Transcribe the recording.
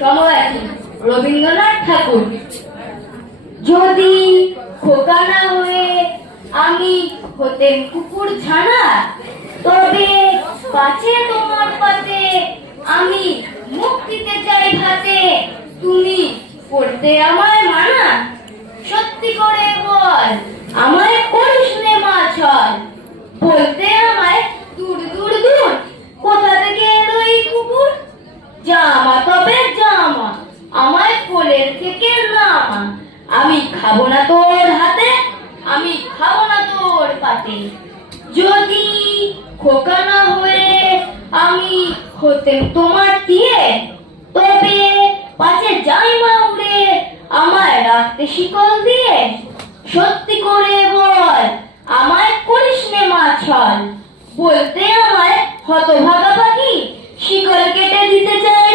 সমরাধী রবীন্দ্রনাথ ঠাকুর। যদি খোকা না হয়ে আমি হতেন কুকুর ছানা, তবে পাছে তোমার পাতে আমি মুখ দিতে চাই হাতে, তুমি করতে আমায় মানা। সত্যি করে বল, আমায় করিস নে মা ছল, বলতে আমায় দূর দূর দূর কোথা থেকে এলো এই কুকুর। জামা তবে জামা, আমায় কোলের থেকে নামা, আমি খাবো না তোর হাতে, আমি খাবো না তোর পাতে। যদি খোকা না হয়ে আমি হতেন তোমার দিয়ে, তবে পাছে যাই মা উড়ে আমায় রাখতে শিকল দিয়ে। সত্যি করে বল, আমায় করিস নে মা ছল, বলতে আমায় হতভাগা পাখি শিকল কেটে দিতে চাই